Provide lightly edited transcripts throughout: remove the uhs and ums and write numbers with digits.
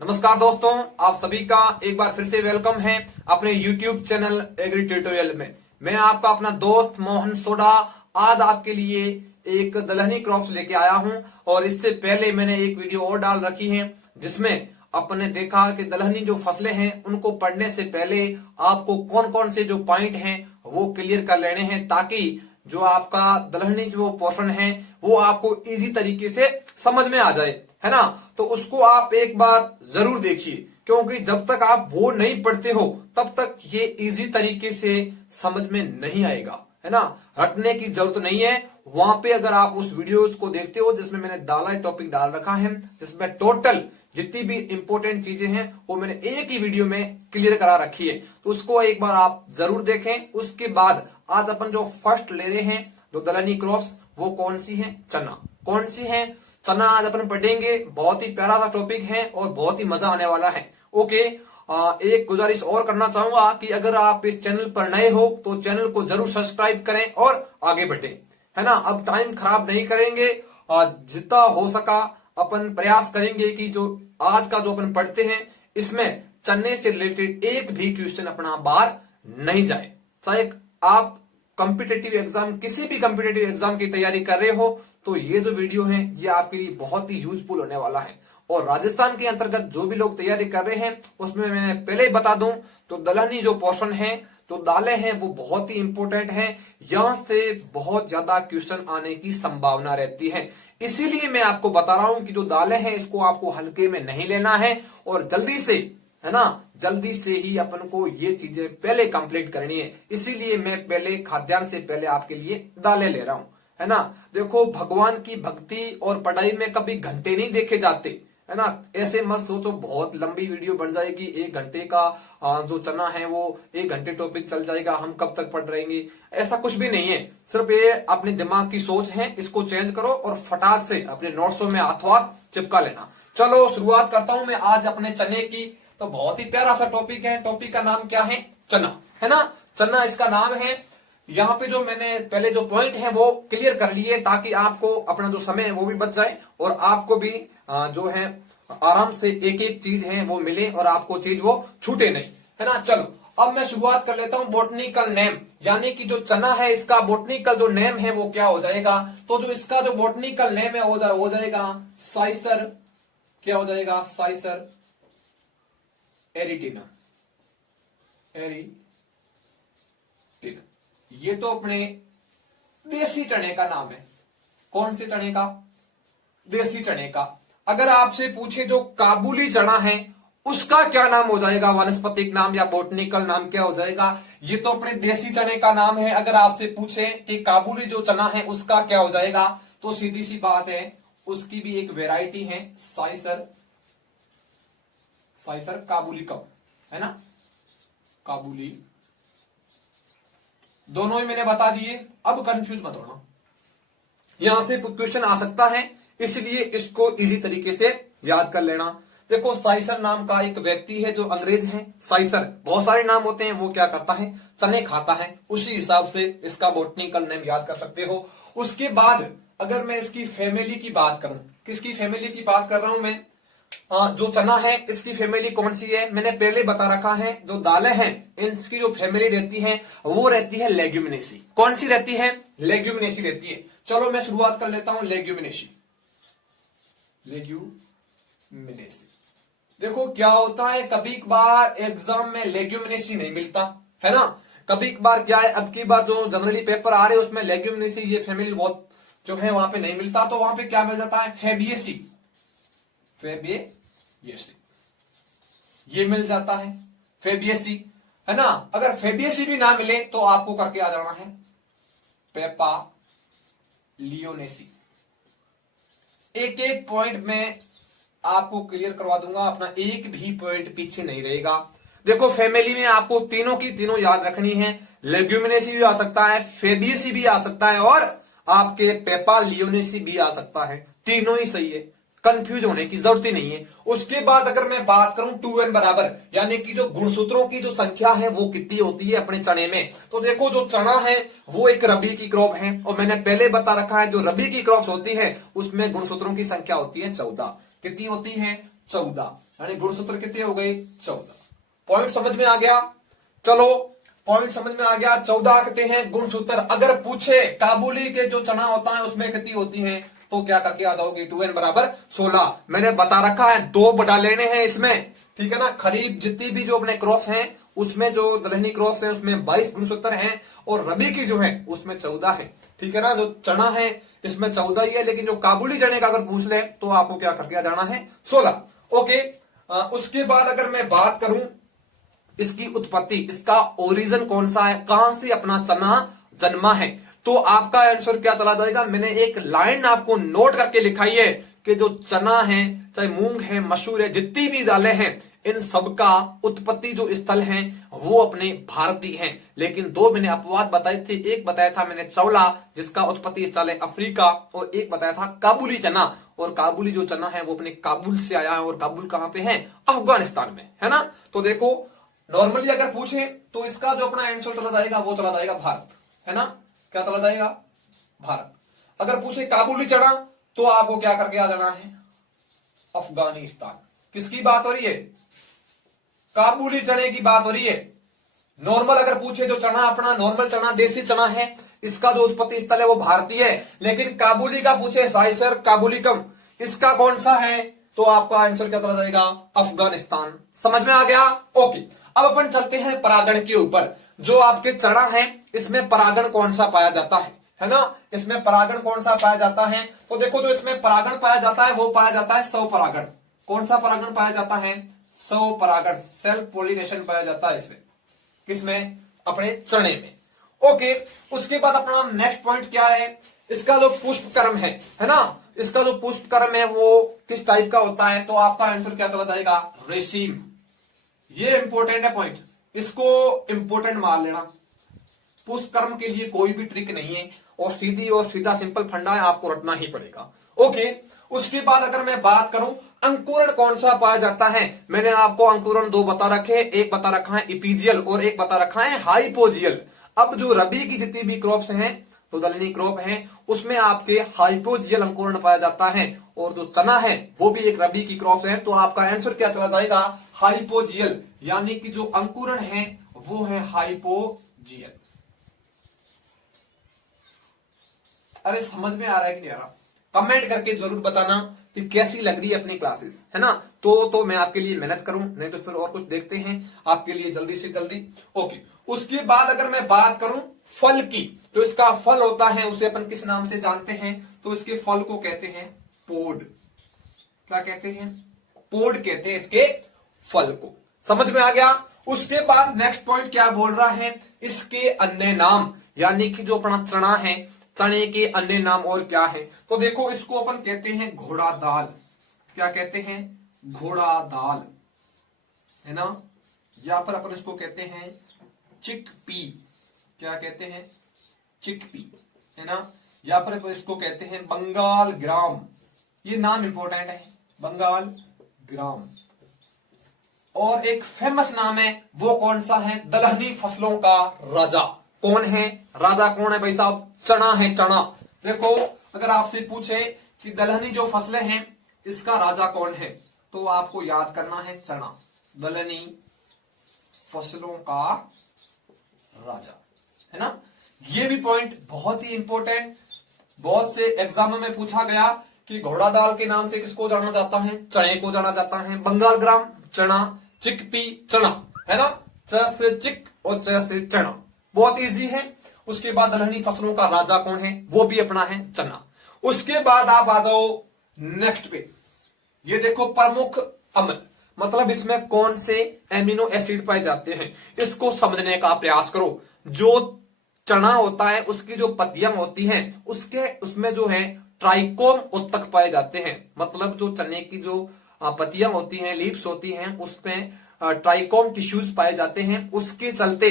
नमस्कार दोस्तों, आप सभी का एक बार फिर से वेलकम है अपने YouTube चैनल एग्री ट्यूटोरियल में। मैं आपका अपना दोस्त मोहन सोडा आज आपके लिए एक दलहनी क्रॉप्स लेके आया हूं। और इससे पहले मैंने एक वीडियो और डाल रखी है जिसमें अपने देखा कि दलहनी जो फसलें हैं उनको पढ़ने से पहले आपको कौन कौन से जो पॉइंट हैं वो क्लियर कर लेने हैं, ताकि जो आपका दलहनी जो पोर्शन है वो आपको इजी तरीके से समझ में आ जाए, है ना। तो उसको आप एक बार जरूर देखिए, क्योंकि जब तक आप वो नहीं पढ़ते हो तब तक ये इजी तरीके से समझ में नहीं आएगा, है ना। रटने की जरूरत नहीं है। वहां पे अगर आप उस वीडियोस को देखते हो जिसमें मैंने डाला टॉपिक डाल रखा है, जिसमें टोटल जितनी भी इंपॉर्टेंट चीजें हैं वो मैंने एक ही वीडियो में क्लियर करा रखी है, तो उसको एक बार आप जरूर देखें। उसके बाद आज अपन जो फर्स्ट ले रहे हैं जो दलहनी क्रॉप्स, वो कौन सी है? चना। कौन सी है? चना आज अपन पढ़ेंगे। बहुत ही प्यारा सा टॉपिक है और बहुत ही मजा आने वाला है। ओके, एक गुजारिश और करना चाहूंगा कि अगर आप इस चैनल पर नए हो तो चैनल को जरूर सब्सक्राइब करें और आगे बढ़े, है ना। अब टाइम खराब नहीं करेंगे, जितना हो सका अपन प्रयास करेंगे कि जो आज का जो अपन पढ़ते हैं इसमें चने से रिलेटेड एक भी क्वेश्चन अपना बाहर नहीं जाए। चाहे आप कॉम्पिटेटिव एग्जाम, किसी भी कॉम्पिटेटिव एग्जाम की तैयारी कर रहे हो तो ये जो वीडियो है ये आपके लिए बहुत ही यूजफुल होने वाला है। और राजस्थान के अंतर्गत जो भी लोग तैयारी कर रहे हैं उसमें मैं पहले ही बता दूं तो दलहनी जो पोर्शन है, तो दालें हैं, वो बहुत ही इंपॉर्टेंट है। यहां से बहुत ज्यादा क्वेश्चन आने की संभावना रहती है। इसीलिए मैं आपको बता रहा हूं कि जो दालें हैं इसको आपको हल्के में नहीं लेना है और जल्दी से, है ना, जल्दी से ही अपन को ये चीजें पहले कंप्लीट करनी है। इसीलिए मैं पहले खाद्यान्न से पहले आपके लिए दालें ले रहा हूं, है ना। देखो, भगवान की भक्ति और पढ़ाई में कभी घंटे नहीं देखे जाते, है ना। ऐसे मत सोचो बहुत लंबी वीडियो बन जाएगी, 1 घंटे का जो चना है वो 1 घंटे टॉपिक चल जाएगा, हम कब तक पढ़ रहेंगे। ऐसा कुछ भी नहीं है। सिर्फ ये अपने दिमाग की सोच है, इसको चेंज करो और फटाक से अपने नोट्सों में हाथों हाथ चिपका लेना। चलो शुरुआत करता हूं मैं आज अपने चने की। तो बहुत ही प्यारा सा टॉपिक है। टॉपिक का नाम क्या है? चना, है ना। चना इसका नाम है। यहाँ पे जो मैंने पहले जो पॉइंट है वो क्लियर कर लिए, ताकि आपको अपना जो समय है वो भी बच जाए और आपको भी जो है आराम से एक एक चीज है वो मिले और आपको चीज वो छूटे नहीं, है ना। चलो अब मैं शुरुआत कर लेता हूं बोटनिकल नेम, यानी कि जो चना है इसका बोटनिकल जो नेम है वो क्या हो जाएगा। तो जो इसका जो बोटनिकल नेम है हो जाएगा साइसर। क्या हो जाएगा? साइसर एरिटिना। ये तो अपने देसी चने का नाम है। कौन से चने का? देसी चने का। अगर आपसे पूछे जो काबुली चना है उसका क्या नाम हो जाएगा, वानस्पतिक नाम या बोटनिकल नाम क्या हो जाएगा? ये तो अपने देसी चने का नाम है। अगर आपसे पूछे कि काबुली जो चना है उसका क्या हो जाएगा, तो सीधी सी बात है उसकी भी एक वेराइटी है साइसर। साइसर काबुली कब, है ना। काबुली दोनों ही मैंने बता दिए। अब कंफ्यूज मत होना, यहां से क्वेश्चन आ सकता है, इसलिए इसको इजी तरीके से याद कर लेना। देखो, साइसर नाम का एक व्यक्ति है जो अंग्रेज है। साइसर, बहुत सारे नाम होते हैं, वो क्या करता है? चने खाता है। उसी हिसाब से इसका बोटनिकल नेम याद कर सकते हो। उसके बाद अगर मैं इसकी फैमिली की बात करूं, किसकी फैमिली की बात कर रहा हूं मैं? जो चना है इसकी फैमिली कौन सी है? मैंने पहले बता रखा है। जो दालें हैं इनकी जो फैमिली रहती है वो रहती है लेग्यूमिनेसी। कौन सी रहती है? लेग्यूमिनेसी रहती है। चलो मैं शुरुआत कर लेता हूं लेग्यूमिनेसी। लेग्यूमिनेसी, देखो क्या होता है, कभी कभार एग्जाम में लेग्यूमिनेसी नहीं मिलता, है ना। कभी कभार क्या है, अब की बार जो जनरली पेपर आ रहे हैं उसमें लेग्यूमिनेसी ये फैमिली बहुत जो है वहां पे नहीं मिलता, तो वहां पे क्या मिल जाता है? फैबिएसी। फैबिएसी ये मिल जाता है, फैबिएसी, है ना। अगर फैबिएसी भी ना मिले तो आपको करके आ जाना है पेपा लियोनेसी। एक एक पॉइंट में आपको क्लियर करवा दूंगा, अपना एक भी पॉइंट पीछे नहीं रहेगा। देखो, फैमिली में आपको तीनों की तीनों याद रखनी है। लेग्यूमिनेसी भी आ सकता है, फेबिएसी भी आ सकता है और आपके पेपा लियोनेसी भी आ सकता है। तीनों ही सही है, कंफ्यूज होने की जरूरत ही नहीं है। उसके बाद अगर मैं बात करूं 2n बराबर, यानी कि जो गुणसूत्रों की जो संख्या है वो कितनी होती है अपने चने में, तो देखो जो चना है वो एक रबी की क्रॉप है और मैंने पहले बता रखा है जो रबी की क्रॉप होती है उसमें गुणसूत्रों की संख्या होती है 14। कितनी होती है? 14, यानी गुणसूत्र कितने हो गए 14। पॉइंट समझ में आ गया? चलो पॉइंट समझ में आ गया। 14 कितने हैं गुणसूत्र। अगर पूछे काबुली के जो चना होता है उसमें कितनी होती है तो क्या करके आ जाओगे 2n बराबर 16। मैंने बता रखा है 2 बड़ा लेने हैं इसमें, ठीक है ना। खरीफ जितनी भी जो अपने क्रॉप्स हैं उसमें जो दलहनी क्रॉप्स है उसमें 22 गुणसूत्र हैं और रबी की जो है उसमें 14 है, ठीक है ना। जो चना है इसमें 14 ही है, लेकिन जो काबुली चने का अगर पूछ ले तो आपको क्या करके आ जाना है 16। ओके। उसके बाद अगर मैं बात करूं इसकी उत्पत्ति, इसका ओरिजिन कौन सा है, कहां से अपना चना जन्मा है, तो आपका आंसर क्या चला जाएगा। मैंने एक लाइन आपको नोट करके लिखाई है कि जो चना है, चाहे मूंग है, मसूर है, जितनी भी दालें हैं, इन सबका उत्पत्ति जो स्थल है वो अपने भारतीय हैं। लेकिन 2 मैंने अपवाद बताए थे। एक बताया था मैंने चौला जिसका उत्पत्ति स्थल है अफ्रीका, और एक बताया था काबुली चना। और काबुली जो चना है वो अपने काबुल से आया है, और काबुल कहां पे है, अफगानिस्तान में, है ना। तो देखो नॉर्मली अगर पूछे तो इसका जो अपना आंसर चला जाएगा वो चला जाएगा भारत, है ना। क्या चला जाएगा भारत। अगर पूछे काबुली चना तो आपको क्या करके आ जाना है अफगानिस्तान। किसकी बात हो रही है, काबुली चने की बात हो रही है। नॉर्मल अगर पूछे जो चना अपना नॉर्मल चना देसी चना है इसका जो उत्पत्ति स्थल है वो भारतीय है, लेकिन काबुली का पूछे साइसर काबुलिकम इसका कौन सा है तो आपका आंसर क्या चला जाएगा अफगानिस्तान। समझ में आ गया? ओके। अब अपन चलते हैं परागण के ऊपर। जो आपके चना है इसमें परागण कौन सा पाया जाता है ना। इसमें परागण कौन सा पाया जाता है तो देखो जो इसमें परागण पाया जाता है वो पाया जाता है स्वपरागण। कौन सा परागण पाया जाता है, स्वपरागण, सेल्फ पोलिनेशन पाया जाता है इसमें। किसमें, अपने चने में। ओके। उसके बाद अपना नेक्स्ट पॉइंट क्या है, इसका जो पुष्पक्रम है ना, इसका जो पुष्पक्रम है वो किस टाइप का होता है तो आपका आंसर क्या चला जाएगा रेशीम। ये इंपॉर्टेंट है पॉइंट, इसको इंपॉर्टेंट मान लेना। पुष्पक्रम के लिए कोई भी ट्रिक नहीं है और सीधा सिंपल फंडा है, आपको रटना ही पड़ेगा। ओके। उसके बाद अगर मैं बात करूं अंकुरण कौन सा पाया जाता है, मैंने आपको अंकुरण 2 बता रखे, एक बता रखा है इपीजियल और एक बता रखा है हाइपोजियल। अब जो रबी की जितनी भी क्रॉप्स हैं तो दलहनी क्रॉप है उसमें आपके हाइपोजियल अंकुरण पाया जाता है, और जो चना है वो भी एक रबी की क्रॉप है, तो आपका आंसर क्या चला जाएगा हाइपोजियल, यानी कि जो अंकुरण है वो है हाइपोजियल। अरे समझ में आ रहा है कि नहीं आ रहा, कमेंट करके जरूर बताना कि कैसी लग रही है अपनी क्लासेस, है ना। तो मैं आपके लिए मेहनत करूं, नहीं तो फिर और कुछ देखते हैं आपके लिए जल्दी से जल्दी। ओके। उसके बाद अगर मैं बात करूं फल की, तो इसका फल होता है उसे अपन किस नाम से जानते हैं तो इसके फल को कहते हैं पोड। क्या कहते हैं, पोड कहते हैं इसके फल को। समझ में आ गया? उसके बाद नेक्स्ट पॉइंट क्या बोल रहा है, इसके अन्य नाम, यानी कि जो अपना चना है, चने के अन्य नाम और क्या है तो देखो इसको अपन कहते हैं घोड़ा दाल। क्या कहते हैं, घोड़ा दाल, है ना। या पर अपन इसको कहते हैं चिकपी। क्या कहते हैं, चिकपी, है ना। या पर अपन इसको कहते हैं बंगाल ग्राम। ये नाम इंपॉर्टेंट है, बंगाल ग्राम। और एक फेमस नाम है वो कौन सा है, दलहनी फसलों का राजा। कौन है राजा, कौन है भाई साहब, चना है, चना। देखो अगर आपसे पूछे कि दलहनी जो फसलें हैं इसका राजा कौन है तो आपको याद करना है चना, दलहनी फसलों का राजा, है ना। ये भी पॉइंट बहुत ही इंपॉर्टेंट, बहुत से एग्जाम में पूछा गया कि घोड़ा दाल के नाम से किसको जाना जाता है, चने को जाना जाता है। बंगाल ग्राम चना, चिकपी चना, है ना। च से चिक और च से चना, बहुत इजी है। उसके बाद दलहनी फसलों का राजा कौन है, वो भी अपना है चना। उसके बाद आप आ जाओ नेक्स्ट पे, ये देखो प्रमुख अम्ल, मतलब इसमें कौन से एमिनो एसिड पाए जाते हैं, इसको समझने का प्रयास करो। जो चना होता है उसकी जो पत्तियां होती हैं उसमें जो है ट्राइकोम उत्तक पाए जाते हैं, मतलब जो चने की जो पत्तियां होती हैं, लीव्स होती हैं, उसमें ट्राइकोम टिश्यूज पाए जाते हैं। उसके चलते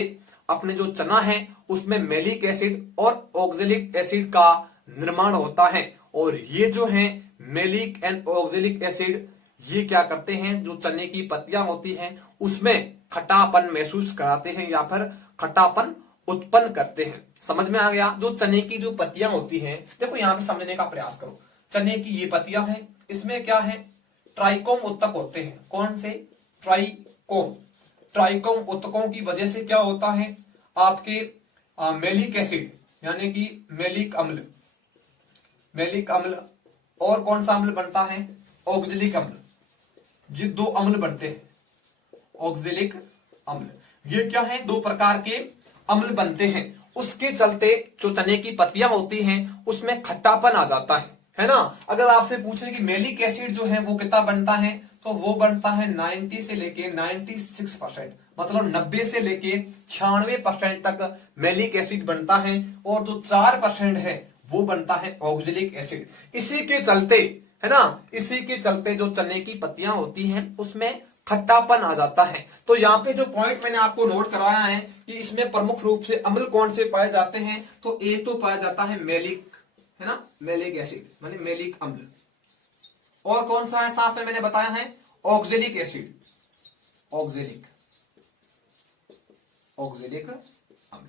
अपने जो चना है उसमें मेलिक एसिड और ऑक्जेलिक एसिड का निर्माण होता है, और ये जो है मेलिक एंड ऑक्जेलिक एसिड ये क्या करते हैं, जो चने की पत्तियां होती हैं उसमें खटापन महसूस कराते हैं या फिर खटापन उत्पन्न करते हैं। समझ में आ गया? जो चने की जो पत्तियां होती हैं, देखो यहां पे समझने का प्रयास करो। चने की ये पत्तियां हैं, इसमें क्या है ट्राइकोम उत्तक होते हैं। कौन से? ट्राइकोम। ट्राइकोम उत्तकों की वजह से क्या होता है, आपके मेलिक एसिड यानी कि मेलिक अम्ल, मेलिक अम्ल और कौन सा अम्ल बनता है? ऑक्जेलिक अम्ल। ये दो अम्ल बनते हैं, ऑक्जेलिक अम्ल। ये क्या है? दो प्रकार के अम्ल बनते हैं। उसके चलते जो चने की पत्तियां होती हैं उसमें खट्टापन आ जाता है ना। अगर आपसे पूछे कि मेलिक एसिड जो है वो कितना बनता है, तो वो बनता है 90 से लेके 96%, मतलब 90 से लेके 96% तक मेलिक एसिड बनता है, और जो 4% है वो बनता है ऑक्जेलिक एसिड। इसी के चलते, है ना, इसी के चलते जो चने की पत्तियां होती हैं उसमें खट्टापन आ जाता है। तो यहाँ पे जो पॉइंट मैंने आपको नोट कराया है कि इसमें प्रमुख रूप से अम्ल कौन से पाए जाते हैं, तो एक तो पाया जाता है मेलिक, है ना, मेलिक एसिड माने मेलिक अम्ल, और कौन सा है साथ में मैंने बताया है ऑक्जेलिक एसिड, ऑक्जेलिक, ऑक्जेलिक अम्ल।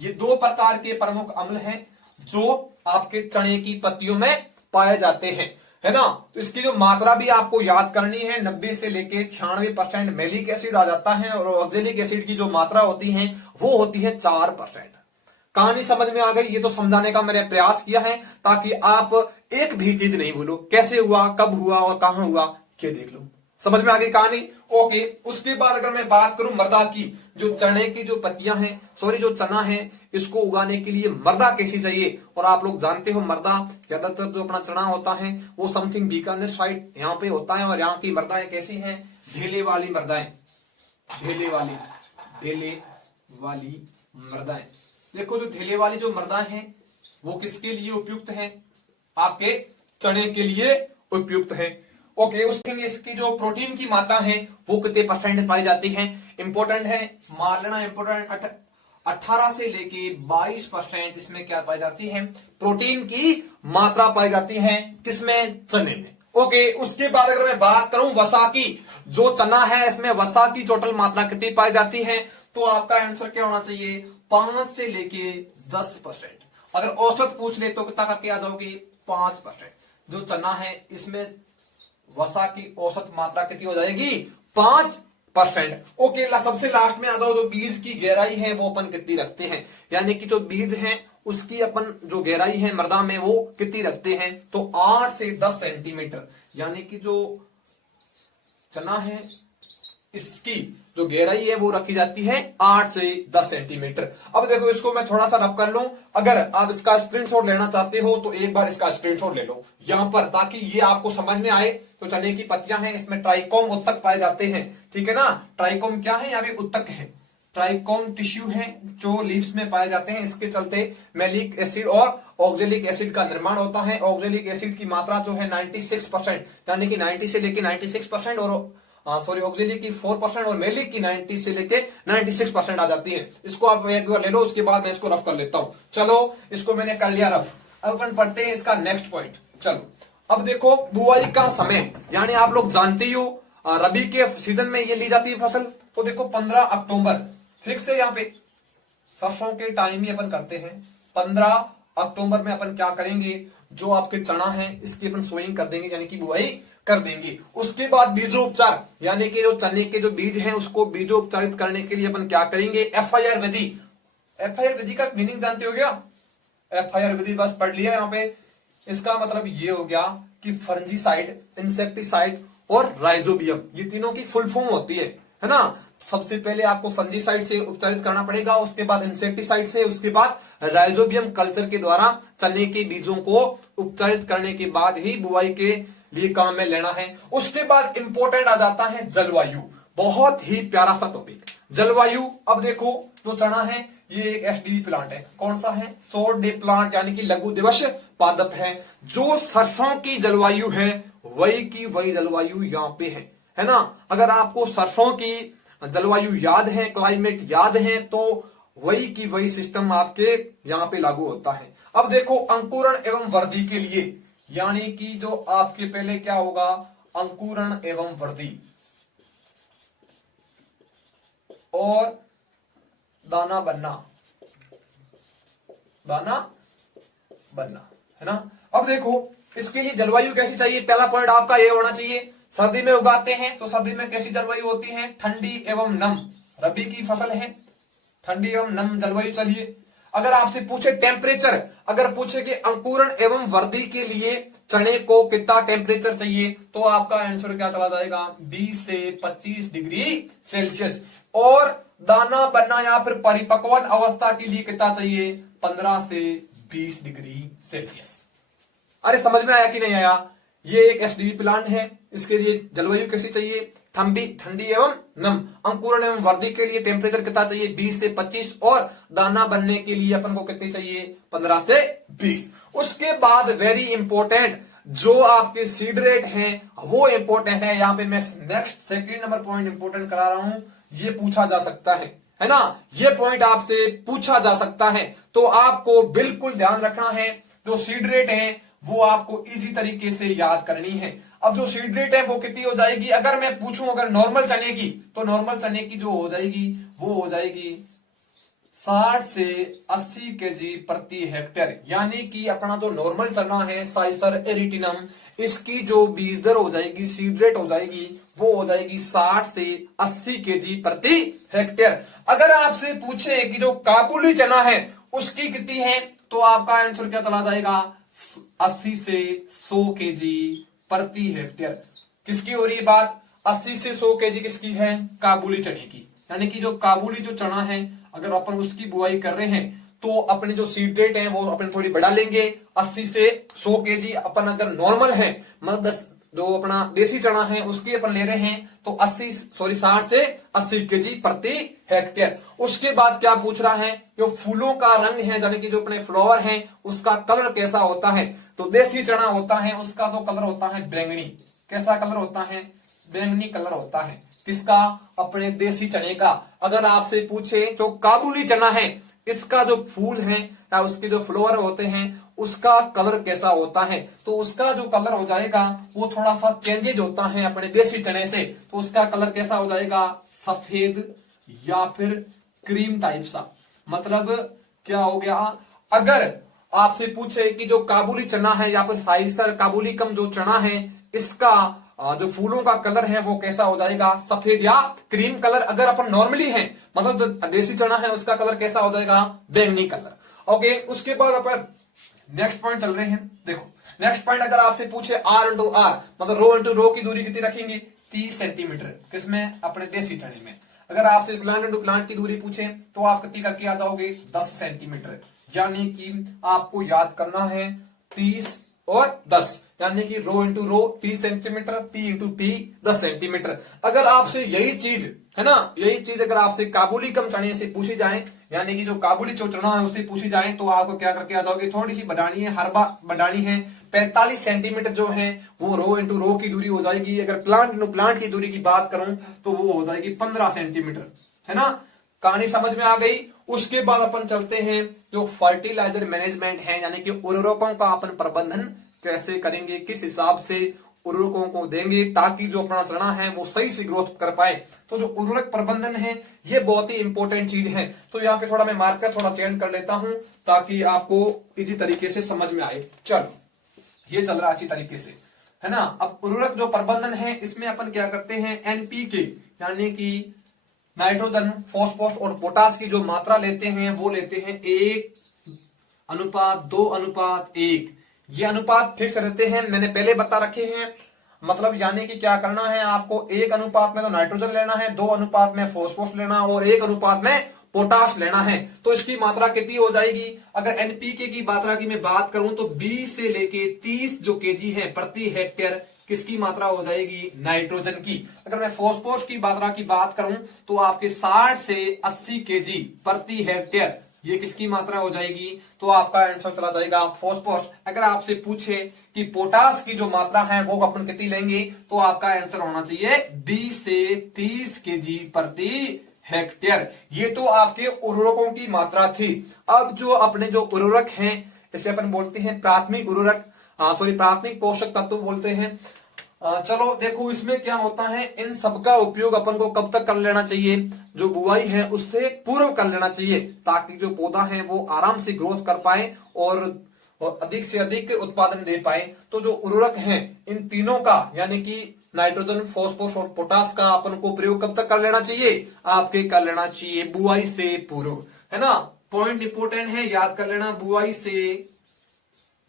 ये दो प्रकार के प्रमुख अम्ल हैं जो आपके चने की पत्तियों में पाए जाते हैं, है ना। तो इसकी जो मात्रा भी आपको याद करनी है, 90 से लेके 96% मेलिक एसिड आ जाता है, और ऑक्जेलिक एसिड की जो मात्रा होती है वो होती है 4%। कहानी समझ में आ गई? ये तो समझाने का मैंने प्रयास किया है ताकि आप एक भी चीज नहीं भूलो, कैसे हुआ, कब हुआ और कहां हुआ, ये देख लो। समझ में आ गई कहानी? ओके। उसके बाद अगर मैं बात करूं मृदा की, जो चने की जो पत्तियां हैं, सॉरी जो चना है, इसको उगाने के लिए मृदा कैसी चाहिए? और आप लोग जानते हो मृदा ज्यादातर जो अपना चना होता है वो समथिंग बीकानेर साइड यहाँ पे होता है, और यहाँ की मृदाएं कैसी हैं? ढेले वाली मृदाएं, ढेले वाली, ढेले वाली मृदाएं। देखो जो ढेले वाली जो मृदाएं हैं वो किसके लिए उपयुक्त है? आपके चने के लिए उपयुक्त है। ओके। उसके लिए इसकी जो प्रोटीन की मात्रा है वो कितने % पाई जाती है? इंपॉर्टेंट है, मान लेना इंपॉर्टेंट, 18 से लेके 22% इसमें क्या पाई जाती है? प्रोटीन की मात्रा पाई जाती है। किसमें? चने में। ओके। उसके बाद अगर मैं बात करूं वसा की, जो चना है इसमें वसा की टोटल मात्रा कितनी पाई जाती है? तो आपका आंसर क्या होना चाहिए? 5 से लेके 10%। अगर औसत पूछ ले तो कितना करके आ जाओगे? 5%। जो चना है इसमें वसा की औसत मात्रा कितनी हो जाएगी? 5%। ओके। सबसे लास्ट में आ जाओ, जो बीज की गहराई है वो अपन कितनी रखते हैं, यानी कि जो बीज है उसकी अपन जो गहराई है मृदा में वो कितनी रखते हैं? तो 8 से 10 सेंटीमीटर, यानी कि जो चना है इसकी जो गहराई है वो रखी जाती है 8 से 10 सेंटीमीटर। अब देखो इसको मैं थोड़ा सा रफ कर लूं, अगर आप इसका स्क्रीनशॉट लेना चाहते हो तो एक बार इसका स्क्रीनशॉट ले लो यहां पर, ताकि ये आपको समझ में आए। तो चने की पत्तियां हैं, इसमें ट्राइकोम उत्तक पाए जाते हैं, ठीक है ना। ट्राइकोम क्या है? यहाँ पे उत्तक है, ट्राइकोम टिश्यू है जो लीव्स में पाए जाते हैं। इसके चलते मेलिक एसिड और ऑक्जेलिक एसिड का निर्माण होता है। ऑक्जेलिक एसिड की मात्रा जो है 96%, यानी कि 90 से लेके 96%, और सॉरी ऑक्जेलिक की 4% और मेलिक की 90 से लेके 96% आ जाती है। इसको आप एक बार ले लो, उसके बाद मैं इसको रफ कर लेता हूं। चलो इसको मैंने कर लिया रफ, अब अपन पढ़ते हैं इसका नेक्स्ट पॉइंट। चलो अब देखो बुआई का समय, यानी आप लोग जानते ही हो रबी के सीजन में ये ली जाती है फसल। तो देखो 15 अक्टूबर फिक्स है, यहाँ पे सरसों के टाइम ही अपन करते हैं। 15 अक्टूबर में अपन क्या करेंगे, जो आपके चना है इसकी अपन सोइंग कर देंगे, यानी कि बुआई कर देंगे। उसके बाद बीजोपचार, यानी कि जो चने के जो बीज हैं उसको बीजोपचारित करने के लिए अपन क्या करेंगे? FIR विधि। FIR विधि का मीनिंग जानते हो क्या? FIR विधि बस पढ़ लिया यहाँ पे। इसका मतलब ये हो गया कि फंजीसाइड, इंसेक्टिसाइड और राइजोबियम, ये तीनों की फुल फॉर्म होती है ना। सबसे पहले आपको फंजीसाइड से उपचारित करना पड़ेगा, उसके बाद इंसेक्टिसाइड से, उसके बाद राइजोबियम कल्चर के द्वारा चने के बीजों को उपचारित करने के बाद ही बुआई के लिए काम में लेना है। उसके बाद इंपॉर्टेंट आ जाता है जलवायु, बहुत ही प्यारा सा टॉपिक जलवायु। अब देखो जो चना है ये एक SDB प्लांट है, कौन सा है? शॉर्ट डे प्लांट, यानी कि लघु दिवस पादप है। जो सरसों की जलवायु है वही की वही जलवायु यहाँ पे है ना। अगर आपको सरसों की जलवायु याद है, क्लाइमेट याद है, तो वही की वही सिस्टम आपके यहाँ पे लागू होता है। अब देखो अंकुरण एवं वृद्धि के लिए, यानी कि जो आपके पहले क्या होगा? अंकुरण एवं वृद्धि और दाना बनना, दाना बनना, है ना। अब देखो इसके लिए जलवायु कैसी चाहिए? पहला पॉइंट आपका ये होना चाहिए, सर्दी में उगाते हैं। तो सर्दी में कैसी जलवायु होती है? ठंडी एवं नम। रबी की फसल है, ठंडी एवं नम जलवायु। चलिए अगर आपसे पूछे टेम्परेचर, अगर पूछे कि अंकुरण एवं वृद्धि के लिए चने को कितना टेम्परेचर चाहिए, तो आपका आंसर क्या चला जाएगा? 20 से 25 डिग्री सेल्सियस। और दाना बनना या फिर परिपक्वन अवस्था के लिए कितना चाहिए? 15 से 20 डिग्री सेल्सियस। अरे समझ में आया कि नहीं आया? ये एक एसडीपी प्लांट है, इसके लिए जलवायु कैसी चाहिए? ठंडी एवं नम। अंकुरण एवं वृद्धि के लिए टेम्परेचर कितना चाहिए? 20 से 25। और दाना बनने के लिए अपन को कितनी चाहिए? 15 से 20। उसके बाद वेरी इंपॉर्टेंट जो आपके सीड रेट हैं वो इंपॉर्टेंट है। यहां पे मैं next second number point important करा रहा हूं, ये पूछा जा सकता है ना? ये पॉइंट आपसे पूछा जा सकता है, तो आपको बिल्कुल ध्यान रखना है। जो सीड रेट है वो आपको इजी तरीके से याद करनी है। अब जो सीड रेट है वो कितनी हो जाएगी? अगर मैं पूछूं अगर नॉर्मल चने की, तो नॉर्मल चने की जो हो जाएगी वो हो जाएगी 60 से 80 केजी प्रति हेक्टेयर। यानी कि अपना जो नॉर्मल चना है साइसर एरिटिनम, इसकी जो बीज दर हो जाएगी, सीड रेट हो जाएगी, वो हो जाएगी 60 से 80 केजी प्रति हेक्टेयर। अगर आपसे पूछे कि जो काबुली चना है उसकी कितनी है, तो आपका आंसर क्या चला जाएगा? 80 से 100 केजी प्रति हेक्टेयर। किसकी हो रही है बात? 80 से 100 केजी किसकी है? काबुली चने की। यानी कि जो काबुली जो चना है अगर अपन उसकी बुआई कर रहे हैं तो अपने जो सीड रेट है वो अपन थोड़ी बढ़ा लेंगे। 80 से 100 केजी अपन अगर नॉर्मल है, मतलब जो अपना देसी चना है उसकी अपन ले रहे हैं, तो 60 से 80 केजी प्रति हेक्टेयर। उसके बाद क्या पूछ रहा है? जो फूलों का रंग है, यानी कि जो अपने फ्लावर हैं उसका कलर कैसा होता है? तो देसी चना होता है उसका तो कलर होता है बैंगनी। कैसा कलर होता है? बैंगनी कलर होता है। किसका? अपने देसी चने का। अगर आपसे पूछे जो काबुली चना है इसका जो फूल है या उसके जो फ्लावर होते हैं उसका कलर कैसा होता है, तो उसका जो कलर हो जाएगा वो थोड़ा सा चेंजेज होता है अपने देसी चने से। तो उसका कलर कैसा हो जाएगा? सफेद या फिर क्रीम टाइप सा। मतलब क्या हो गया? अगर आपसे पूछे कि जो काबुली चना है या फिर साइसर काबुली कम जो चना है इसका जो फूलों का कलर है वो कैसा हो जाएगा? सफेद या क्रीम कलर। अगर अपन नॉर्मली है, मतलब जो देसी चना है उसका कलर कैसा हो जाएगा? बैंगनी कलर। ओके, उसके बाद अपन नेक्स्ट पॉइंट चल रहे हैं। देखो नेक्स्ट पॉइंट, अगर आपसे पूछे आर इंटू आर, मतलब रो इंटू रो की दूरी कितनी रखेंगे? 30 सेंटीमीटर। किसमें? अपने देसी चने में। अगर आपसे प्लांट इंटू प्लांट की दूरी पूछे तो आप कितनी करके आ जाओगे? 10 सेंटीमीटर। यानी कि आपको याद करना है 30 और 10, यानी कि row into row 30 centimetre, P into P 10 centimetre. अगर आपसे यही चीज है ना, यही चीज अगर आपसे काबुली कम चने से पूछी जाए, यानी कि जो काबुली जो चना है उससे पूछी जाए, तो आपको क्या करके आ जाओगे? थोड़ी सी बढ़ानी है, हर बार बढ़ानी है। 45 सेंटीमीटर जो है वो रो इंटू रो की दूरी हो जाएगी। अगर प्लांट इंटू प्लांट की दूरी की बात करूं तो वो हो जाएगी 15 सेंटीमीटर। है ना? कहानी समझ में आ गई। उसके बाद अपन चलते हैं जो फर्टिलाइजर मैनेजमेंट है, यानी कि उर्वरकों का अपन प्रबंधन कैसे करेंगे, किस हिसाब से उर्वरकों को देंगे ताकि जो अपना चना है वो सही से ग्रोथ कर पाए। तो जो उर्वरक प्रबंधन है ये बहुत ही इंपॉर्टेंट चीज है। तो यहाँ पे थोड़ा मैं मार्कर थोड़ा चेंज कर लेता हूं ताकि आपको इजी तरीके से समझ में आए। चलो ये चल रहा है अच्छी तरीके से, है ना? अब उर्वरक जो प्रबंधन है इसमें अपन क्या करते हैं? एनपीके यानी कि नाइट्रोजन, फॉस्फोरस और पोटास की जो मात्रा लेते हैं वो लेते हैं 1:2:1। ये अनुपात फिक्स रहते हैं, मैंने पहले बता रखे हैं। मतलब यानी कि क्या करना है आपको? 1 अनुपात में तो नाइट्रोजन लेना है, 2 अनुपात में फॉस्फोरस लेना और 1 अनुपात में पोटाश लेना है। तो इसकी मात्रा कितनी हो जाएगी? अगर एनपीके की मात्रा की मैं बात करूं तो 20 से लेके 30 जो केजी है प्रति हेक्टेयर किसकी मात्रा हो जाएगी? नाइट्रोजन की। अगर मैं फॉस्फोरस की मात्रा की बात करूं तो आपके 60 से 80 केजी प्रति हेक्टेयर ये किसकी मात्रा हो जाएगी? तो आपका आंसर चला जाएगा फॉस्फोरस। अगर आपसे पूछे कि पोटास की जो मात्रा है वो अपन कितनी लेंगे, तो आपका आंसर होना चाहिए 20 से 30 केजी प्रति हेक्टेयर। ये तो आपके उर्वरकों की मात्रा थी। अब जो अपने जो उर्वरक हैं इसे अपन बोलते हैं प्राथमिक उर्वरक, प्राथमिक पोषक तत्व बोलते हैं। चलो देखो इसमें क्या होता है, इन सबका उपयोग अपन को कब तक कर लेना चाहिए? जो बुआई है उससे पूर्व कर लेना चाहिए ताकि जो पौधा है वो आराम से ग्रोथ कर पाए और अधिक से अधिक उत्पादन दे पाए। तो जो उर्वरक हैं इन तीनों का, यानी कि नाइट्रोजन, फॉस्फोरस और पोटास का अपन को प्रयोग कब तक कर लेना चाहिए? आपके कर लेना चाहिए बुआई से पूर्व, है ना। पॉइंट इंपोर्टेंट है, याद कर लेना, बुआई से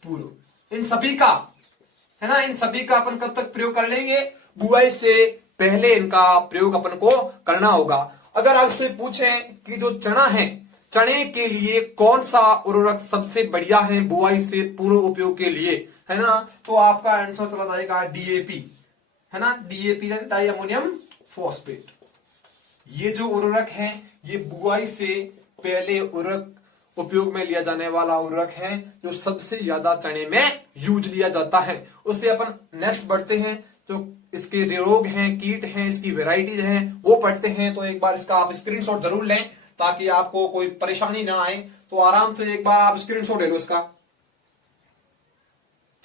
पूर्व। इन सभी का, है ना, इन सभी का अपन कब तक प्रयोग कर लेंगे? बुआई से पहले इनका प्रयोग अपन को करना होगा। अगर आपसे पूछें कि जो चना है, चने के लिए कौन सा उर्वरक सबसे बढ़िया है बुआई से पूर्व उपयोग के लिए, है ना, तो आपका आंसर चला जाएगा डीएपी, है ना, डीएपी डाई अमोनियम फॉस्फेट। ये जो उर्वरक है ये बुआई से पहले उर्वरक उपयोग में लिया जाने वाला उर्वरक है, जो सबसे ज्यादा चने में यूज लिया जाता है। उससे अपन नेक्स्ट बढ़ते हैं, जो इसके रोग हैं, कीट हैं, इसकी वेराइटीज हैं, वो पढ़ते हैं। तो एक बार इसका आप स्क्रीनशॉट जरूर लें ताकि आपको कोई परेशानी ना आए। तो आराम से एक बार आप स्क्रीनशॉट ले लो इसका,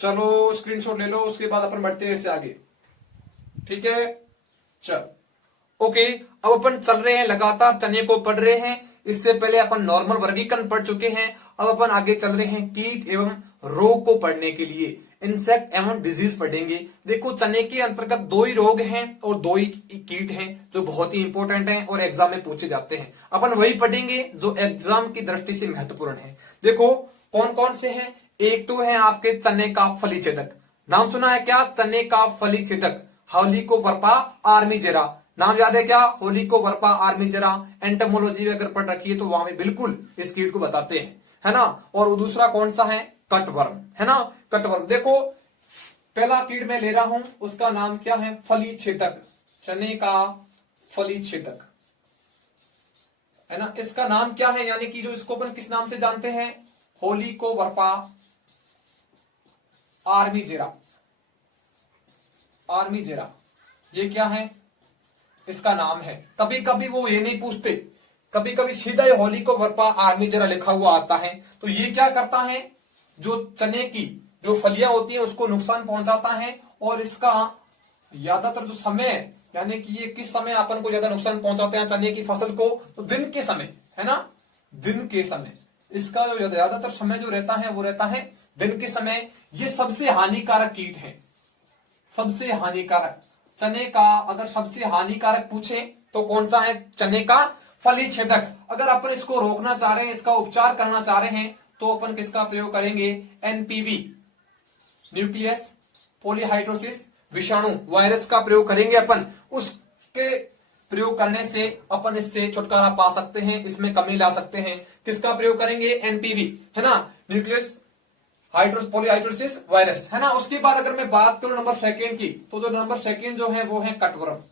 चलो स्क्रीनशॉट ले लो, उसके बाद अपन बढ़ते हैं इससे आगे, ठीक है। चल ओके, अब अपन चल रहे हैं लगातार चने को पढ़ रहे हैं। इससे पहले अपन नॉर्मल वर्गीकरण पढ़ चुके हैं, अब अपन आगे चल रहे हैं कीट एवं रोग को पढ़ने के लिए, इंसेक्ट एवं डिजीज पढ़ेंगे। देखो चने के अंतर्गत दो ही रोग हैं और दो ही कीट हैं जो बहुत ही इंपॉर्टेंट हैं और एग्जाम में पूछे जाते हैं। अपन वही पढ़ेंगे जो एग्जाम की दृष्टि से महत्वपूर्ण है। देखो कौन कौन से हैं। एक तो है आपके चने का फली छेदक, नाम सुना है क्या? चने का फली छेदक, हेलिकोवर्पा आर्मीजेरा, नाम याद है क्या? Helicoverpa armigera. एंटोमोलॉजी अगर पढ़ रखी है तो वहां में बिल्कुल इस कीट को बताते हैं, है ना। और दूसरा कौन सा है? कटवर्म, है ना, कटवर्म। देखो पहला कीट मैं ले रहा हूं, उसका नाम क्या है? फली छेदक, चने का फली छेदक, है ना। इसका नाम क्या है, यानी कि जो इसको अपन किस नाम से जानते हैं? हेलिकोवर्पा आर्मीजेरा, आर्मीजेरा, ये क्या है? इसका नाम है। कभी कभी वो ये नहीं पूछते, कभी कभी सीधा ही हेलिकोवर्पा आर्मीजेरा लिखा हुआ आता है। तो ये क्या करता है? जो चने की जो फलियां होती हैं उसको नुकसान पहुंचाता है, और इसका ज्यादातर जो समय, यानी कि ये किस समय अपन को ज्यादा नुकसान पहुंचाते हैं चने की फसल को? तो दिन के समय, है ना, दिन के समय। इसका जो ज्यादातर समय जो रहता है वो रहता है दिन के समय। ये सबसे हानिकारक कीट है, सबसे हानिकारक। चने का अगर सबसे हानिकारक पूछे तो कौन सा है? चने का फली छेदक। अगर अपन इसको रोकना चाह रहे हैं, इसका उपचार करना चाह रहे हैं, तो अपन किसका प्रयोग करेंगे? एनपीवी, न्यूक्लियस पॉलीहाइड्रोसिस विषाणु वायरस का प्रयोग करेंगे अपन। उसके प्रयोग करने से अपन इससे छुटकारा पा सकते हैं, इसमें कमी ला सकते हैं। किसका प्रयोग करेंगे? एनपीवी, है ना, न्यूक्लियस पॉलीहाइड्रोसिस वायरस, है ना। उसके बाद अगर मैं बात करूं नंबर सेकंड की, तो जो नंबर सेकंड जो है वो है कटवर्म।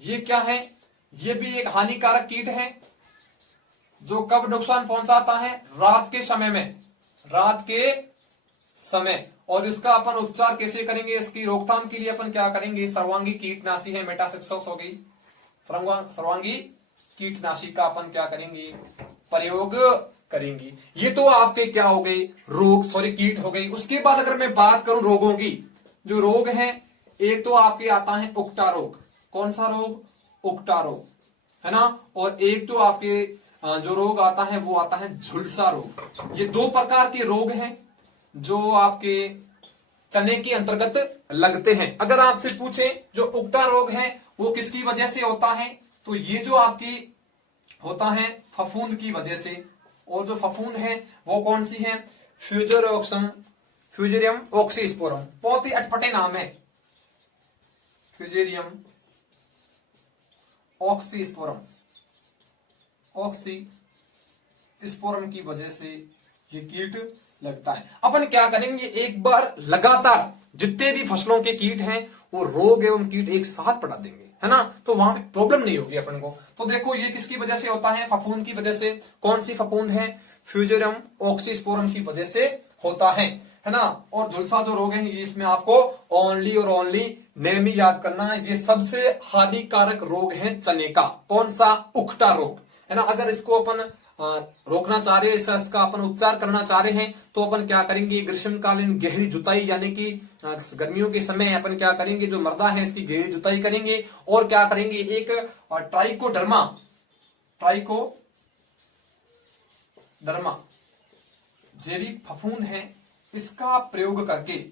ये क्या है? ये भी एक हानिकारक कीट है जो कब नुकसान पहुंचाता है? रात के समय में, रात के समय। और इसका अपन उपचार कैसे करेंगे? इसकी रोकथाम के लिए अपन क्या करेंगे? सर्वांगी कीटनाशी है, मेटासिक्सोक्स हो गई, सर्वांगी कीटनाशी का अपन क्या करेंगे? प्रयोग करेंगे। ये तो आपके क्या हो गई? रोग, सॉरी कीट हो गई। उसके बाद अगर मैं बात करूं रोगों की, जो रोग हैं, एक तो आपके आता है उकटा रोग। कौन सा रोग? उकटा रोग, है ना। और एक तो आपके जो रोग आता है वो आता है झुलसा रोग। ये दो प्रकार के रोग हैं जो आपके चने के अंतर्गत लगते हैं। अगर आपसे पूछे जो उकटा रोग है वो किसकी वजह से होता है, तो ये जो आपकी होता है फफूंद की वजह से। और जो फफूंद है वो कौन सी है? फ्यूजेरियम ऑक्सीस्पोरम, बहुत ही अटपटे नाम है, फ्यूजेरियम ऑक्सीस्पोरम, ऑक्सीस्पोरम की वजह से ये कीट लगता है। अपन क्या करेंगे? एक बार लगातार जितने भी फसलों के कीट हैं वो रोग एवं कीट एक साथ पढ़ा देंगे, है ना, तो वहां पे प्रॉब्लम नहीं होगी अपन को। तो देखो ये किसकी वजह से होता है? फफूंद की वजह से। कौन सी फफूंद है? फ्यूजेरियम ऑक्सीस्पोरम की वजह से होता है ना। और झुलसा जो रोग है ये, इसमें आपको ओनली और ओनली नेम ही याद करना है। ये सबसे हानिकारक रोग है चने का। कौन सा? उकटा रोग, है ना। अगर इसको अपन रोकना चाह रहे हैं, इसका अपन उपचार करना चाह रहे हैं, तो अपन क्या करेंगे? ग्रीष्मकालीन गहरी जुताई, यानी कि गर्मियों के समय अपन क्या करेंगे? जो मृदा है इसकी गहरी जुताई करेंगे। और क्या करेंगे? एक ट्राइकोडर्मा जैविक फफूंद है, इसका प्रयोग करके,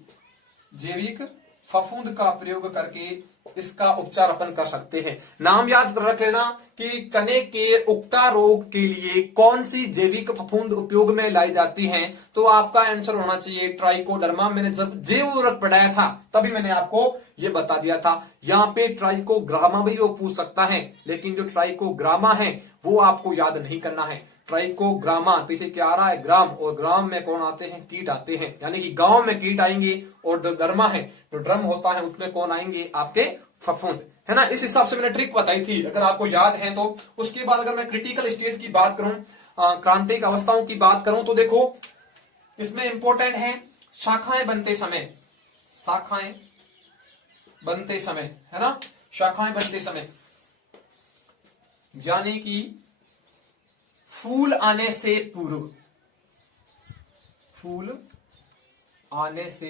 जैविक फफूंद का प्रयोग करके इसका उपचार अपन कर सकते हैं। नाम याद रख लेना कि चने के उगता रोग के लिए कौन सी जैविक फफूंद उपयोग में लाई जाती है, तो आपका आंसर होना चाहिए ट्राइकोडर्मा। मैंने जब जैव उर्वरक पढ़ाया था तभी मैंने आपको ये बता दिया था। यहाँ पे ट्राइकोग्रामा भी वो पूछ सकता है, लेकिन जो ट्राइकोग्रामा है वो आपको याद नहीं करना है। ट्राइकोग्रामा पीछे क्या आ रहा है, ग्राम, और ग्राम में कौन आते हैं, कीट आते हैं, यानी कि गांव में कीट आएंगे, और जो डरमा है, जो ड्रम होता है, उसमें कौन आएंगे, आपके फफूंद, है ना। इस हिसाब से मैंने ट्रिक बताई थी, अगर आपको याद है तो। उसके बाद अगर मैं क्रिटिकल स्टेज की बात करूं, क्रांतिक अवस्थाओं की बात करूं, तो देखो इसमें इंपॉर्टेंट है शाखाएं बनते समय, शाखाएं बनते समय, है ना, शाखाएं बनते समय, यानी कि फूल आने से पूर्व, फूल आने से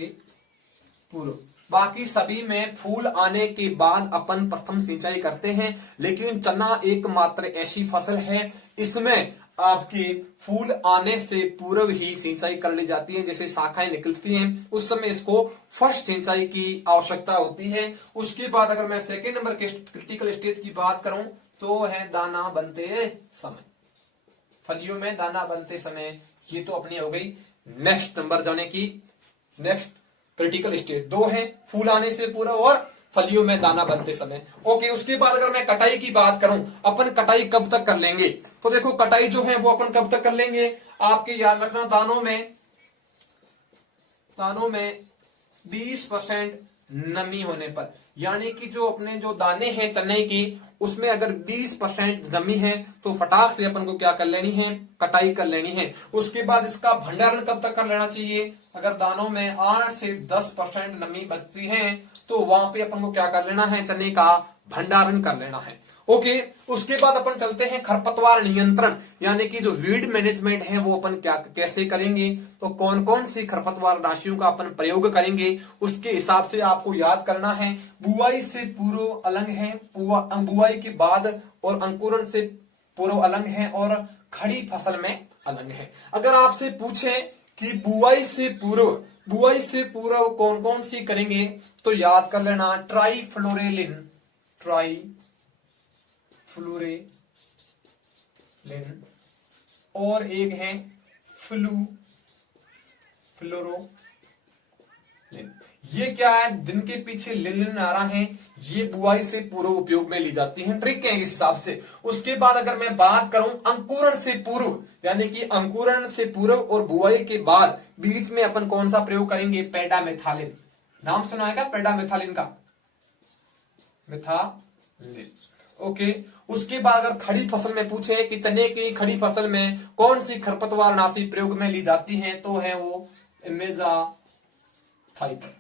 पूर्व। बाकी सभी में फूल आने के बाद अपन प्रथम सिंचाई करते हैं, लेकिन चना एकमात्र ऐसी फसल है इसमें आपकी फूल आने से पूर्व ही सिंचाई कर ली जाती है। जैसे शाखाएं निकलती हैं उस समय इसको फर्स्ट सिंचाई की आवश्यकता होती है। उसके बाद अगर मैं सेकेंड नंबर के क्रिटिकल स्टेज की बात करूं तो है दाना बनते समय, फलियों में दाना बनते समय। ये तो अपनी हो गई नेक्स्ट नंबर जाने की, नेक्स्ट क्रिटिकल स्टेज। दो है फूल आने से पूर्व और फलियों में दाना बनते समय। ओके, उसके बाद अगर मैं कटाई की बात करूं, अपन कटाई कब तक कर लेंगे, तो देखो कटाई जो है वो अपन कब तक कर लेंगे, आपके याद रखना दानों में 20% नमी होने पर, यानी कि जो अपने जो दाने हैं चने की उसमें अगर 20% नमी है तो फटाक से अपन को क्या कर लेनी है, कटाई कर लेनी है। उसके बाद इसका भंडारण कब तक कर लेना चाहिए, अगर दानों में 8 से 10% नमी बचती है तो वहां पे अपन को क्या कर लेना है, चने का भंडारण कर लेना है। ओके, उसके बाद अपन चलते हैं खरपतवार नियंत्रण, यानी कि जो वीड मैनेजमेंट है वो अपन क्या कैसे करेंगे, तो कौन कौन सी खरपतवार राशियों का अपन प्रयोग करेंगे उसके हिसाब से आपको याद करना है। बुआई से पूर्व अलग है, बुआई के बाद और अंकुरण से पूर्व अलग है, और खड़ी फसल में अलग है। अगर आपसे पूछे कि बुआई से पूर्व कौन कौन सी करेंगे, तो याद कर लेना ट्राइफ्लोरेलिन, और एक है फ्लोरोलिन। ये क्या है, दिन के पीछे लिन आ रहा है, ये बुआई से पूर्व उपयोग में ली जाती है, ट्रिक है इस हिसाब से। उसके बाद अगर मैं बात करूं अंकुरण से पूर्व, यानी कि अंकुरण से पूर्व और बुआई के बाद बीच में अपन कौन सा प्रयोग करेंगे, पेंडामेथालिन। नाम सुना है क्या पेंडामेथालिन का, मेथालिन। ओके, उसके बाद अगर खड़ी फसल में पूछे कि चने की खड़ी फसल में कौन सी खरपतवार नाशी प्रयोग में ली जाती है, तो है वो इमेजाथाइपर,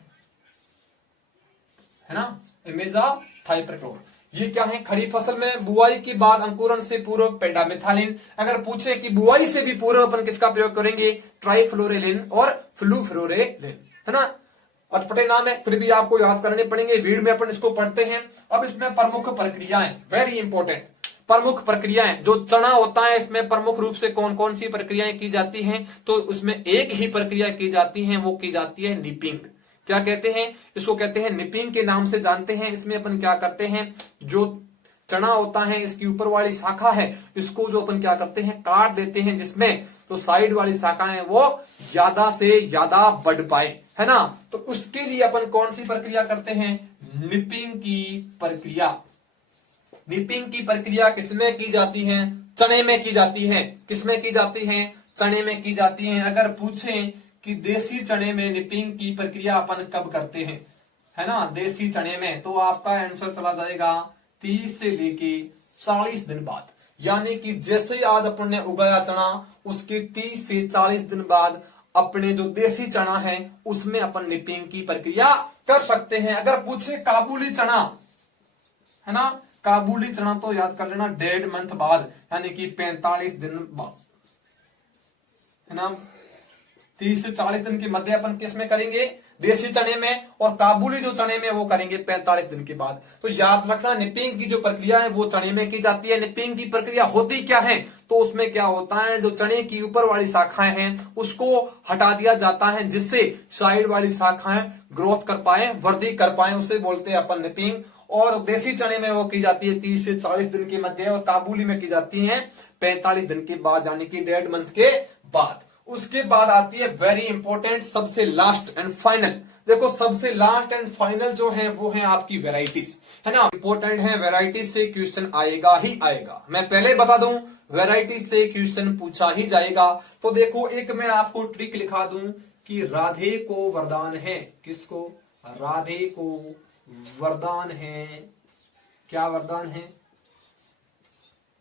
है ना, इमेजाथाइपरक्लोर। ये क्या है, खड़ी फसल में बुआई के बाद अंकुरण से पूर्व पेंडामेथालिन। अगर पूछे कि बुआई से भी पूर्व अपन किसका प्रयोग करेंगे, ट्राइफ्लोरेलिन और फ्लूफ्लोरेलिन, है ना। अटपटे नाम है फिर भी आपको याद करने पड़ेंगे, वीड में अपन इसको पढ़ते हैं। अब इसमें प्रमुख प्रक्रियाएं, वेरी इंपॉर्टेंट प्रमुख प्रक्रियाएं, जो चना होता है इसमें प्रमुख रूप से कौन कौन सी प्रक्रियाएं की जाती हैं, तो उसमें एक ही प्रक्रिया की जाती है, वो की जाती है निपिंग। क्या कहते हैं इसको, कहते हैं निपिंग के नाम से जानते हैं। इसमें अपन क्या करते हैं, जो चना होता है इसकी ऊपर वाली शाखा है इसको जो अपन क्या करते हैं, काट देते हैं, जिसमें तो साइड वाली शाखाएं वो ज्यादा से ज्यादा बढ़ पाए, है ना। तो उसके लिए अपन कौन सी प्रक्रिया करते हैं, निपिंग की प्रक्रिया। निपिंग की प्रक्रिया किसमें की जाती है, चने में की जाती है। किसमें की जाती है, चने में की जाती है। अगर पूछें कि देसी चने में निपिंग की प्रक्रिया अपन कब करते हैं, है ना, देसी चने में, तो आपका आंसर चला जाएगा 30 से लेके 40 दिन बाद। यानी कि जैसे आज अपन ने उगाया चना उसके 30 से 40 दिन बाद अपने जो देसी चना है उसमें अपन निपिंग की प्रक्रिया कर सकते हैं। अगर पूछे काबुली चना, है ना, काबुली चना, तो याद कर लेना 1.5 मंथ बाद, यानी कि 45 दिन बाद, है ना। 30 से 40 दिन के मध्य अपन किसमें करेंगे, देसी चने में, और काबुली जो चने में वो करेंगे 45 दिन के बाद। तो याद रखना निपिंग की जो प्रक्रिया है वो चने में की जाती है। निपिंग की प्रक्रिया होती क्या है, तो उसमें क्या होता है, जो चने की ऊपर वाली शाखाएं हैं उसको हटा दिया जाता है, जिससे साइड वाली शाखाएं ग्रोथ कर पाए, वृद्धि कर पाए, उसे बोलते हैं अपन निपिंग। और देसी चने में वो की जाती है 30 से 40 दिन के मध्य, और काबुली में की जाती है 45 दिन के बाद, यानी कि 1.5 मंथ के बाद। उसके बाद आती है वेरी इंपॉर्टेंट, सबसे लास्ट एंड फाइनल। देखो सबसे लास्ट एंड फाइनल जो है वो है आपकी वेराइटीज, है ना। इंपॉर्टेंट है, वेराइटीज से क्वेश्चन आएगा ही आएगा। मैं पहले बता दूं, वेराइटीज से क्वेश्चन पूछा ही जाएगा। तो देखो एक मैं आपको ट्रिक लिखा दूं कि राधे को वरदान है, किसको? राधे को वरदान है, क्या वरदान है?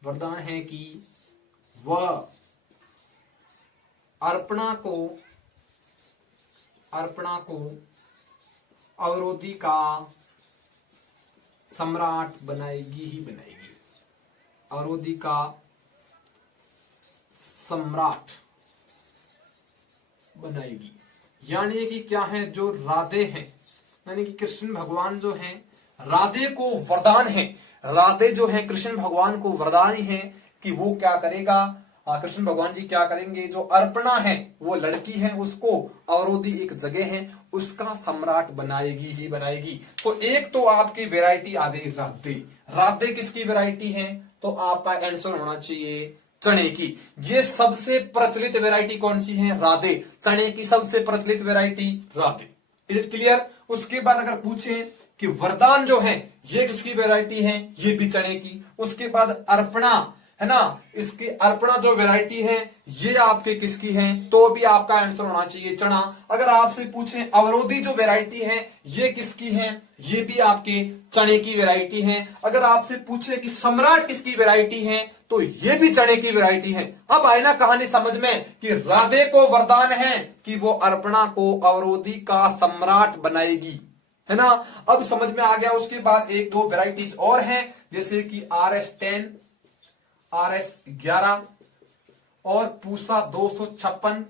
वरदान है कि वह अर्पणा को अवरोधी का सम्राट बनाएगी ही बनाएगी। अवरोधी का सम्राट बनाएगी, यानी कि क्या है, जो राधे हैं, यानी कि कृष्ण भगवान जो हैं, राधे को वरदान है। राधे जो है कृष्ण भगवान को वरदान ही है कि वो क्या करेगा, कृष्ण भगवान जी क्या करेंगे, जो अर्पणा है वो लड़की है, उसको अवरोधी एक जगह है, उसका सम्राट बनाएगी ही बनाएगी। तो एक तो आपकी वैरायटी आ गई राधे। राधे किसकी वैरायटी है? तो आपका आंसर होना चाहिए चने की। ये सबसे प्रचलित वैरायटी कौन सी है? राधे। चने की सबसे प्रचलित variety Radhe. Is it clear? उसके बाद अगर पूछे कि वरदान जो है ये किसकी वैरायटी है? ये भी चने की। उसके बाद अर्पणा, है ना, इसकी अर्पणा जो वैरायटी है ये आपके किसकी है? तो भी आपका आंसर होना चाहिए चना। अगर आपसे पूछे अवरोधी जो वैरायटी है ये किसकी है? ये भी आपके चने की वैरायटी है। अगर आपसे पूछे कि सम्राट किसकी वैरायटी है तो ये भी चने की वैरायटी है। अब आए ना कहानी समझ में कि राधे को वरदान है कि वो अर्पणा को अवरोधी का सम्राट बनाएगी, है ना। अब समझ में आ गया। उसके बाद एक दो वैरायटीज और हैं, जैसे कि RS10, RS11 और पूसा 256,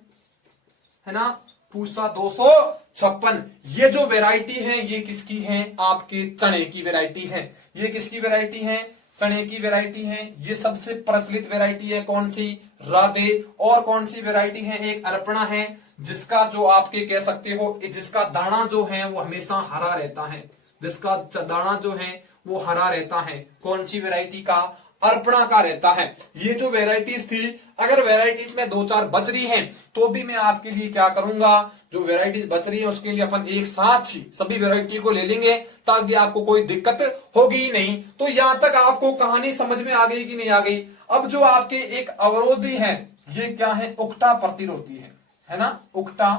है ना, पूसा 256। ये जो वैरायटी है ये किसकी है? आपके चने की वैरायटी है। ये किसकी वैरायटी है? चने की वैरायटी है। ये सबसे प्रचलित वैरायटी है कौन सी? राधे। और कौन सी वैरायटी है? एक अर्पणा है, जिसका जो आपके कह सकते हो, जिसका दाना जो है वो हमेशा हरा रहता है, जिसका दाना जो है वो हरा रहता है। कौन सी वैरायटी का? अर्पणा का रहता है। ये जो वैरायटीज थी, अगर वैरायटीज में 2-4 बच रही हैं तो भी मैं आपके लिए क्या करूंगा, जो वैरायटीज बच रही है उसके लिए अपन एक साथ ही सभी वैरायटी को ले लेंगे, ताकि आपको कोई दिक्कत होगी ही नहीं। तो यहां तक आपको कहानी समझ में आ गई कि नहीं आ गई? अब जो आपके एक अवरोधी है ये क्या है? उक्टा प्रतिरोधी है ना, उक्टा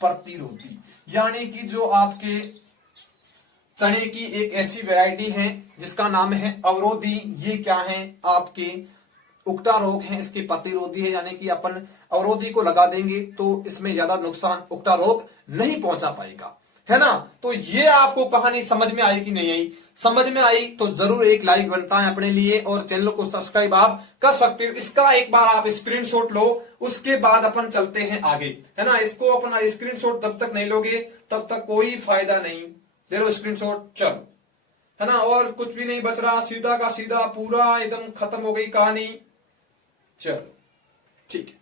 प्रतिरोधी, यानी कि जो आपके चने की एक ऐसी वैरायटी है जिसका नाम है अवरोधी। ये क्या है? आपके उक्टा रोग है, इसके प्रतिरोधी है, यानी कि अपन अवरोधी को लगा देंगे तो इसमें ज्यादा नुकसान उक्टा रोग नहीं पहुंचा पाएगा, है ना। तो ये आपको कहानी समझ में आई कि नहीं आई? समझ में आई तो जरूर एक लाइक बनता है अपने लिए, और चैनल को सब्सक्राइब आप कर सकते हो। इसका एक बार आप स्क्रीनशॉट लो, उसके बाद अपन चलते हैं आगे, है ना। इसको अपन स्क्रीनशॉट तब तक नहीं लोगे तब तक कोई फायदा नहीं। ले लो स्क्रीनशॉट, चलो, है ना। और कुछ भी नहीं बच रहा, सीधा का सीधा पूरा एकदम खत्म हो गई कहानी। चलो ठीक है।